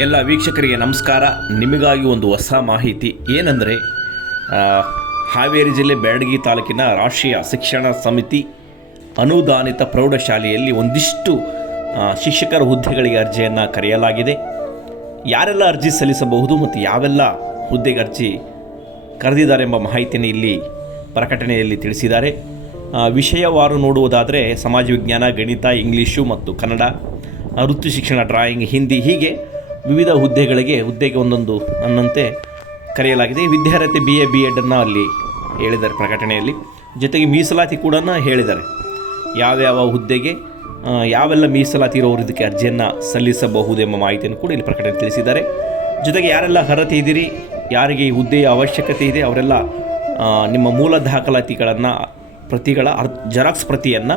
ಎಲ್ಲ ವೀಕ್ಷಕರಿಗೆ ನಮಸ್ಕಾರ. ನಿಮಗಾಗಿ ಒಂದು ಹೊಸ ಮಾಹಿತಿ ಏನಂದರೆ ಹಾವೇರಿ ಜಿಲ್ಲೆ ಬ್ಯಾಡಗಿ ತಾಲೂಕಿನ ರಾಷ್ಟ್ರೀಯ ಶಿಕ್ಷಣ ಸಮಿತಿ ಅನುದಾನಿತ ಪ್ರೌಢಶಾಲೆಯಲ್ಲಿ ಒಂದಿಷ್ಟು ಶಿಕ್ಷಕರ ಹುದ್ದೆಗಳಿಗೆ ಅರ್ಜಿಯನ್ನು ಕರೆಯಲಾಗಿದೆ. ಯಾರೆಲ್ಲ ಅರ್ಜಿ ಸಲ್ಲಿಸಬಹುದು ಮತ್ತು ಯಾವೆಲ್ಲ ಹುದ್ದೆಗೆ ಅರ್ಜಿ ಕರೆದಿದ್ದಾರೆ ಎಂಬ ಮಾಹಿತಿಯನ್ನು ಇಲ್ಲಿ ಪ್ರಕಟಣೆಯಲ್ಲಿ ತಿಳಿಸಿದ್ದಾರೆ. ವಿಷಯವಾರು ನೋಡುವುದಾದರೆ, ಸಮಾಜ ವಿಜ್ಞಾನ, ಗಣಿತ, ಇಂಗ್ಲೀಷು ಮತ್ತು ಕನ್ನಡ ವೃತ್ತಿ ಶಿಕ್ಷಣ, ಡ್ರಾಯಿಂಗ್, ಹಿಂದಿ ಹೀಗೆ ವಿವಿಧ ಹುದ್ದೆಗಳಿಗೆ ಹುದ್ದೆಗೆ ಒಂದೊಂದು ಅನ್ನಂತೆ ಕರೆಯಲಾಗಿದೆ. ವಿದ್ಯಾರ್ಹತೆ ಬಿ ಎ ಬಿ ಎಡನ್ನು ಅಲ್ಲಿ ಹೇಳಿದ್ದಾರೆ ಪ್ರಕಟಣೆಯಲ್ಲಿ. ಜೊತೆಗೆ ಮೀಸಲಾತಿ ಕೂಡ ಹೇಳಿದ್ದಾರೆ. ಯಾವ್ಯಾವ ಹುದ್ದೆಗೆ ಯಾವೆಲ್ಲ ಮೀಸಲಾತಿ ಇರೋರು ಇದಕ್ಕೆ ಅರ್ಜಿಯನ್ನು ಸಲ್ಲಿಸಬಹುದೆಂಬ ಮಾಹಿತಿಯನ್ನು ಕೂಡ ಇಲ್ಲಿ ಪ್ರಕಟಣೆ ತಿಳಿಸಿದ್ದಾರೆ. ಜೊತೆಗೆ ಯಾರೆಲ್ಲ ಅರ್ಹತೆ ಇದ್ದೀರಿ, ಯಾರಿಗೆ ಈ ಹುದ್ದೆಯ ಅವಶ್ಯಕತೆ ಇದೆ, ಅವರೆಲ್ಲ ನಿಮ್ಮ ಮೂಲ ದಾಖಲಾತಿಗಳನ್ನು, ಪ್ರತಿಗಳ ಅರ್, ಜೆರಾಕ್ಸ್ ಪ್ರತಿಯನ್ನು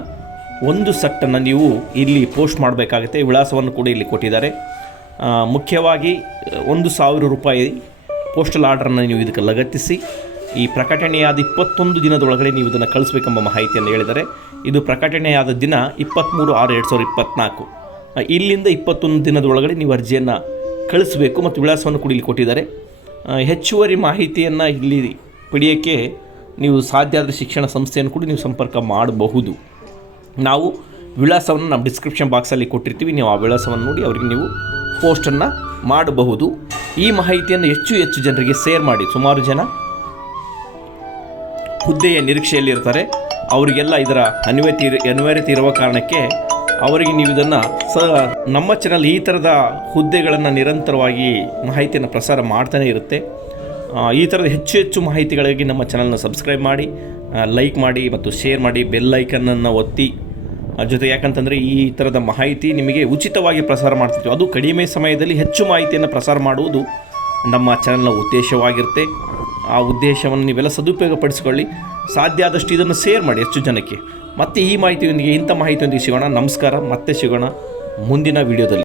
ಒಂದು ಸಟ್ಟನ್ನು ನೀವು ಇಲ್ಲಿ ಪೋಸ್ಟ್ ಮಾಡಬೇಕಾಗುತ್ತೆ. ವಿಳಾಸವನ್ನು ಕೂಡ ಇಲ್ಲಿ ಕೊಟ್ಟಿದ್ದಾರೆ. ಮುಖ್ಯವಾಗಿ ಒಂದು ಸಾವಿರ ರೂಪಾಯಿ ಪೋಸ್ಟಲ್ ಆರ್ಡರನ್ನು ನೀವು ಇದಕ್ಕೆ ಲಗತ್ತಿಸಿ, ಈ ಪ್ರಕಟಣೆಯಾದ ಇಪ್ಪತ್ತೊಂದು ದಿನದೊಳಗಡೆ ನೀವು ಇದನ್ನು ಕಳಿಸ್ಬೇಕೆಂಬ ಮಾಹಿತಿಯನ್ನು ಹೇಳಿದರೆ, ಇದು ಪ್ರಕಟಣೆಯಾದ ದಿನ ಇಪ್ಪತ್ತ್ಮೂರು ಆರು ಎರಡು ಸಾವಿರದ ಇಪ್ಪತ್ತ್ನಾಲ್ಕು ಇಲ್ಲಿಂದ ಇಪ್ಪತ್ತೊಂದು ದಿನದೊಳಗಡೆ ನೀವು ಅರ್ಜಿಯನ್ನು ಕಳಿಸಬೇಕು ಮತ್ತು ವಿಳಾಸವನ್ನು ಕೂಡ ಇಲ್ಲಿ ಕೊಟ್ಟಿದ್ದಾರೆ. ಹೆಚ್ಚುವರಿ ಮಾಹಿತಿಯನ್ನು ಇಲ್ಲಿ ಪಡೆಯೋಕ್ಕೆ ನೀವು ಸಾಧ್ಯ ಆದರೆ ಶಿಕ್ಷಣ ಸಂಸ್ಥೆಯನ್ನು ಕೂಡ ನೀವು ಸಂಪರ್ಕ ಮಾಡಬಹುದು. ನಾವು ವಿಳಾಸವನ್ನು ನಮ್ಮ ಡಿಸ್ಕ್ರಿಪ್ಷನ್ ಬಾಕ್ಸಲ್ಲಿ ಕೊಟ್ಟಿರ್ತೀವಿ. ನೀವು ಆ ವಿಳಾಸವನ್ನು ನೋಡಿ, ಅವರಿಗೆ ನೀವು ಪೋಸ್ಟನ್ನು ಮಾಡಬಹುದು. ಈ ಮಾಹಿತಿಯನ್ನು ಹೆಚ್ಚು ಹೆಚ್ಚು ಜನರಿಗೆ ಶೇರ್ ಮಾಡಿ. ಸುಮಾರು ಜನ ಹುದ್ದೆಯ ನಿರೀಕ್ಷೆಯಲ್ಲಿರ್ತಾರೆ. ಅವರಿಗೆಲ್ಲ ಇದರ ಅನ್ವಯತೆ ಇರ- ಅನಿವಾರ್ಯತೆ ಇರುವ ಕಾರಣಕ್ಕೆ ಅವರಿಗೆ ನೀವು ಇದನ್ನು ಸ, ನಮ್ಮ ಚಾನಲ್ ಈ ಥರದ ಹುದ್ದೆಗಳನ್ನು ನಿರಂತರವಾಗಿ ಮಾಹಿತಿಯನ್ನು ಪ್ರಸಾರ ಮಾಡ್ತಾನೇ ಇರುತ್ತೆ. ಈ ಥರದ ಹೆಚ್ಚು ಹೆಚ್ಚು ಮಾಹಿತಿಗಳಿಗೆ ನಮ್ಮ ಚಾನಲ್ನ ಸಬ್ಸ್ಕ್ರೈಬ್ ಮಾಡಿ ಲೈಕ್ ಮಾಡಿ ಮತ್ತು ಶೇರ್ ಮಾಡಿ ಬೆಲ್ ಐಕನ್ನನ್ನು ಒತ್ತಿ ಆ, ಜೊತೆ ಯಾಕಂತಂದರೆ ಈ ಥರದ ಮಾಹಿತಿ ನಿಮಗೆ ಉಚಿತವಾಗಿ ಪ್ರಸಾರ ಮಾಡ್ತಿದ್ವಿ ಅದು ಕಡಿಮೆ ಸಮಯದಲ್ಲಿ ಹೆಚ್ಚು ಮಾಹಿತಿಯನ್ನು ಪ್ರಸಾರ ಮಾಡುವುದು ನಮ್ಮ ಚಾನಲ್ನ ಉದ್ದೇಶವಾಗಿರುತ್ತೆ. ಆ ಉದ್ದೇಶವನ್ನು ನೀವೆಲ್ಲ ಸದುಪಯೋಗ ಸದುಪಯೋಗಪಡಿಸಿಕೊಳ್ಳಿ. ಸಾಧ್ಯ ಆದಷ್ಟು ಇದನ್ನು ಶೇರ್ ಮಾಡಿ ಹೆಚ್ಚು ಜನಕ್ಕೆ. ಮತ್ತೆ ಈ ಮಾಹಿತಿಯೊಂದಿಗೆ ಇಂಥ ಮಾಹಿತಿಯೊಂದಿಗೆ ಸಿಗೋಣ. ನಮಸ್ಕಾರ. ಮತ್ತೆ ಸಿಗೋಣ ಮುಂದಿನ ವಿಡಿಯೋದಲ್ಲಿ